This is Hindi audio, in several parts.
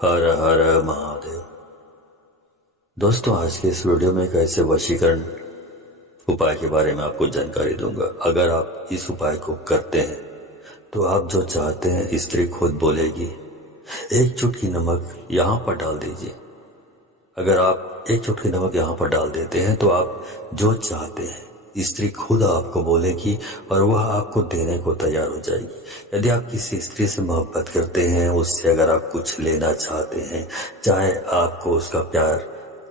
हर हर महादेव। दोस्तों, आज के इस वीडियो में एक ऐसे वशीकरण उपाय के बारे में आपको जानकारी दूंगा। अगर आप इस उपाय को करते हैं तो आप जो चाहते हैं स्त्री खुद बोलेगी। एक चुटकी नमक यहाँ पर डाल दीजिए। अगर आप एक चुटकी नमक यहाँ पर डाल देते हैं तो आप जो चाहते हैं स्त्री खुद आपको बोलेगी और वह आपको देने को तैयार हो जाएगी। यदि आप किसी स्त्री से मोहब्बत करते हैं, उससे अगर आप कुछ लेना चाहते हैं, चाहे आपको उसका प्यार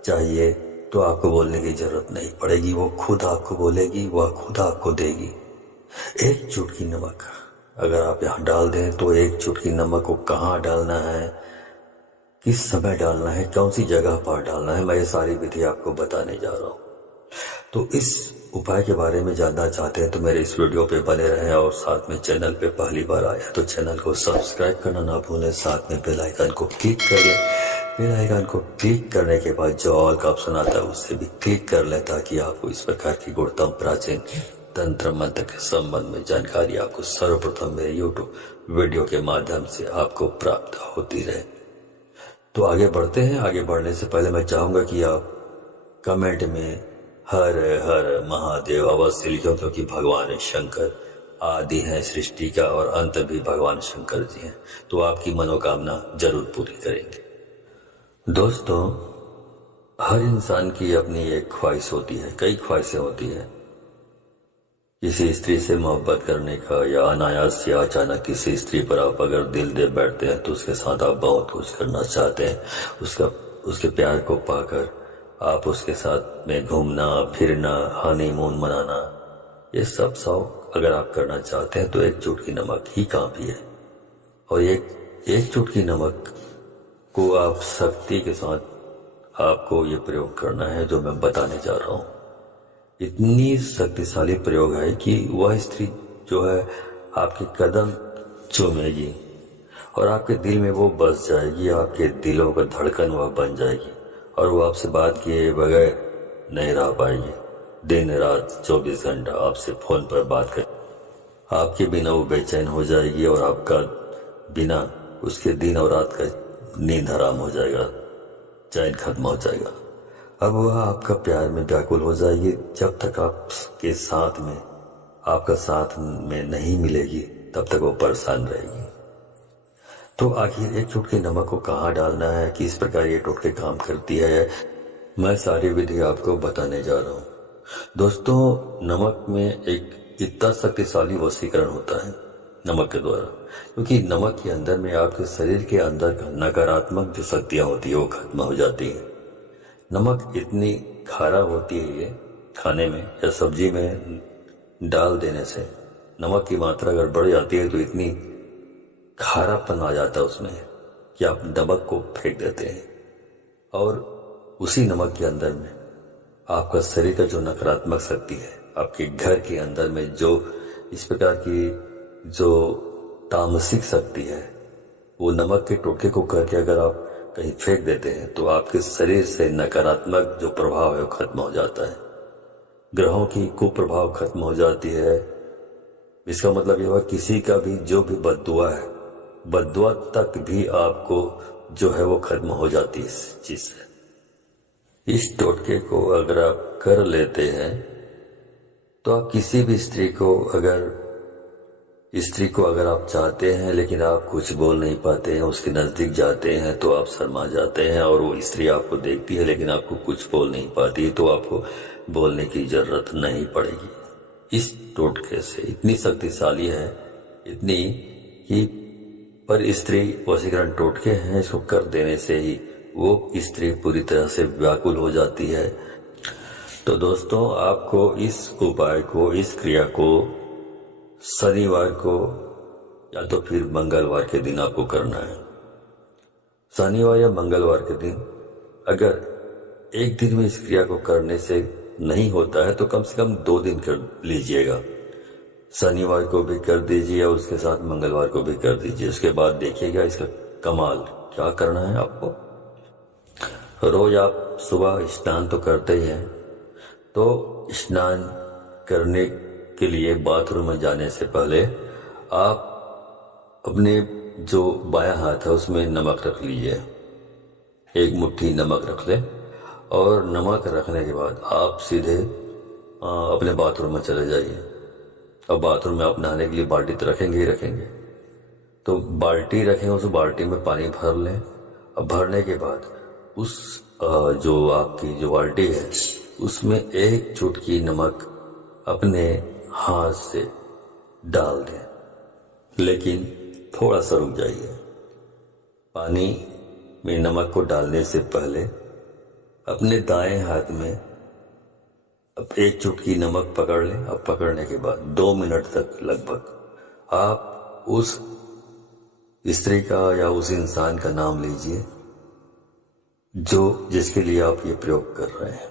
चाहिए, तो आपको बोलने की जरूरत नहीं पड़ेगी। वो खुद आपको बोलेगी, वह खुद आपको देगी। एक चुटकी नमक अगर आप यहाँ डाल दें तो एक चुटकी नमक को कहाँ डालना है, किस समय डालना है, कौन सी जगह पर डालना है, मैं ये सारी विधि आपको बताने जा रहा हूँ। तो इस उपाय के बारे में जानना चाहते हैं तो मेरे इस वीडियो पे बने रहें और साथ में चैनल पे पहली बार आए तो चैनल को सब्सक्राइब करना ना भूलें। साथ में बेल आइकन को क्लिक कर लें। बेल आइकन को क्लिक करने के बाद जो ऑल का ऑप्शन आता है उससे भी क्लिक कर लें ताकि आपको इस प्रकार की गुणतम प्राचीन तंत्र मंत्र के संबंध में जानकारी आपको सर्वप्रथम मेरे यूट्यूब वीडियो के माध्यम से आपको प्राप्त होती रहे। तो आगे बढ़ते हैं। आगे बढ़ने से पहले मैं चाहूंगा कि आप कमेंट में हर हर महादेव अवश्य लिखो, क्योंकि भगवान शंकर आदि हैं सृष्टि का और अंत भी भगवान शंकर जी हैं, तो आपकी मनोकामना जरूर पूरी करेंगे। दोस्तों, हर इंसान की अपनी एक ख्वाहिश होती है, कई ख्वाहिशें होती है। किसी स्त्री से मोहब्बत करने का या अनायास या अचानक किसी स्त्री पर आप अगर दिल दे बैठते हैं तो उसके साथ आप बहुत कुछ करना चाहते हैं। उसके प्यार को पाकर आप उसके साथ में घूमना फिरना, हनीमून मनाना, ये सब शौक अगर आप करना चाहते हैं तो एक चुटकी नमक ही काफी है। और एक चुटकी नमक को आप शक्ति के साथ आपको ये प्रयोग करना है जो मैं बताने जा रहा हूँ। इतनी शक्तिशाली प्रयोग है कि वह स्त्री जो है आपके कदम चूमेगी और आपके दिल में वो बस जाएगी, आपके दिलों का धड़कन वह बन जाएगी और वो आपसे बात किए बगैर नहीं रह पाएगी। दिन रात 24 घंटा आपसे फोन पर बात कर, आपके बिना वो बेचैन हो जाएगी और आपका बिना उसके दिन और रात का नींद हराम हो जाएगा, चैन खत्म हो जाएगा। अब वह आपका प्यार में व्याकुल हो जाएगी। जब तक आपके साथ में आपका साथ में नहीं मिलेगी तब तक वो परेशान रहेगी। तो आखिर एक चुटकी नमक को कहाँ डालना है, किस प्रकार ये टोटके काम करती है, मैं सारी विधि आपको बताने जा रहा हूँ। दोस्तों, नमक में एक इतना शक्तिशाली वशीकरण होता है नमक के द्वारा, क्योंकि नमक के अंदर में आपके शरीर के अंदर नकारात्मक जो शक्तियाँ होती है वो खत्म हो जाती है। नमक इतनी खारा होती है ये खाने में या सब्जी में डाल देने से नमक की मात्रा अगर बढ़ जाती है तो इतनी खारापन आ जाता है उसमें कि आप नमक को फेंक देते हैं और उसी नमक के अंदर में आपका शरीर का जो नकारात्मक शक्ति है, आपके घर के अंदर में जो इस प्रकार की जो तामसिक शक्ति है, वो नमक के टोटके को करके अगर आप कहीं फेंक देते हैं तो आपके शरीर से नकारात्मक जो प्रभाव है वो खत्म हो जाता है। ग्रहों की कुप्रभाव खत्म हो जाती है। इसका मतलब यह है किसी का भी जो भी बद्दुआ है, बद्दुआ तक भी आपको जो है वो खत्म हो जाती है इस चीज से। इस टोटके को अगर आप कर लेते हैं तो आप किसी भी स्त्री को अगर आप चाहते हैं लेकिन आप कुछ बोल नहीं पाते हैं, उसके नजदीक जाते हैं तो आप शर्मा जाते हैं और वो स्त्री आपको देखती है लेकिन आपको कुछ बोल नहीं पाती, तो आपको बोलने की जरूरत नहीं पड़ेगी। इस टोटके से इतनी शक्तिशाली है, इतनी कि पर स्त्री वशीकरण टोटके हैं, इसको कर देने से ही वो स्त्री पूरी तरह से व्याकुल हो जाती है। तो दोस्तों, आपको इस उपाय को, इस क्रिया को शनिवार को या तो फिर मंगलवार के दिन आपको करना है। शनिवार या मंगलवार के दिन अगर एक दिन में इस क्रिया को करने से नहीं होता है तो कम से कम 2 दिन कर लीजिएगा। शनिवार को भी कर दीजिए और उसके साथ मंगलवार को भी कर दीजिए। उसके बाद देखिएगा इसका कमाल। क्या करना है आपको, रोज आप सुबह स्नान तो करते ही हैं, तो स्नान करने के लिए बाथरूम में जाने से पहले आप अपने जो बायां हाथ है उसमें नमक रख लीजिए एक मुट्ठी नमक रख लें और नमक रखने के बाद आप सीधे अपने बाथरूम में चले जाइए। अब बाथरूम में आप नहाने के लिए बाल्टी तो रखेंगे ही रखेंगे, तो बाल्टी रखें, उस बाल्टी में पानी भर लें। अब भरने के बाद उस जो आपकी जो बाल्टी है उसमें एक चुटकी नमक अपने हाथ से डाल दें, लेकिन थोड़ा सा रुक जाइए। पानी में नमक को डालने से पहले अपने दाएं हाथ में अब एक चुटकी नमक पकड़ लें। अब पकड़ने के बाद 2 मिनट तक लगभग आप उस स्त्री का या उस इंसान का नाम लीजिए जिसके लिए आप ये प्रयोग कर रहे हैं।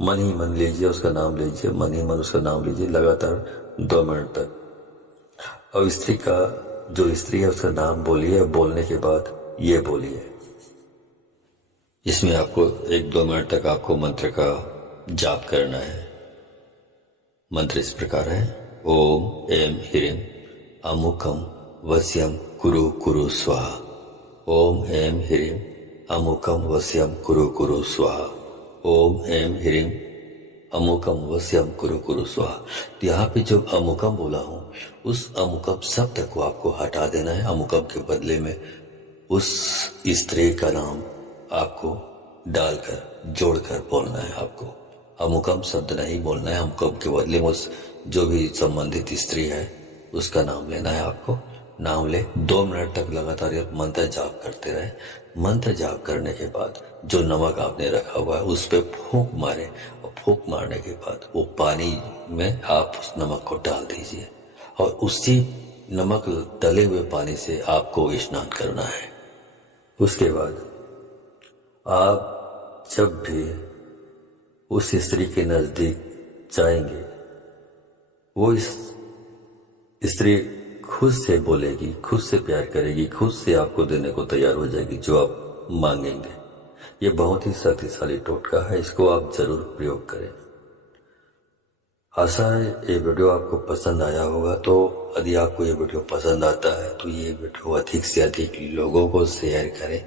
मन ही मन लीजिए, उसका नाम लीजिए, मन ही मन उसका नाम लीजिए लगातार 2 मिनट तक। और जो स्त्री है उसका नाम बोलिए। बोलने के बाद ये बोलिए, इसमें आपको 1-2 मिनट तक आपको मंत्र का जाप करना है। मंत्र इस प्रकार है, ओम ऐं ह्रीं अमुकम वस्यम कुरु कुरु स्वाहा। ओम ऐं ह्रीं अमुकम वस्यम कुरु कुरु स्वाहा। ओम ऐं ह्रीं अमुकम वस्यम कुरु कुरु स्वाहा। तो यहाँ पे जो अमुकम बोला हूं, उस अमुकम शब्द को आपको हटा देना है। अमुकम के बदले में उस स्त्री का नाम आपको डालकर जोड़कर बोलना है। आपको अमुकम शब्द नहीं बोलना है। अमुकम के बदले में उस जो भी संबंधित स्त्री है उसका नाम लेना है। आपको नाम ले 2 मिनट तक लगातार मंत्र जाप करते रहे। मंत्र जाप करने के बाद जो नमक आपने रखा हुआ है उस पे फूंक मारे, और फूंक मारने के बाद वो पानी में आप उस नमक को डाल दीजिए और उसी नमक डले हुए पानी से आपको स्नान करना है। उसके बाद आप जब भी उस स्त्री के नजदीक जाएंगे, वो इस स्त्री खुद से बोलेगी, खुद से प्यार करेगी, खुद से आपको देने को तैयार हो जाएगी जो आप मांगेंगे। ये बहुत ही शक्तिशाली टोटका है, इसको आप जरूर प्रयोग करें। आशा है ये वीडियो आपको पसंद आया होगा। तो यदि आपको ये वीडियो पसंद आता है तो ये वीडियो अधिक से अधिक लोगों को शेयर करें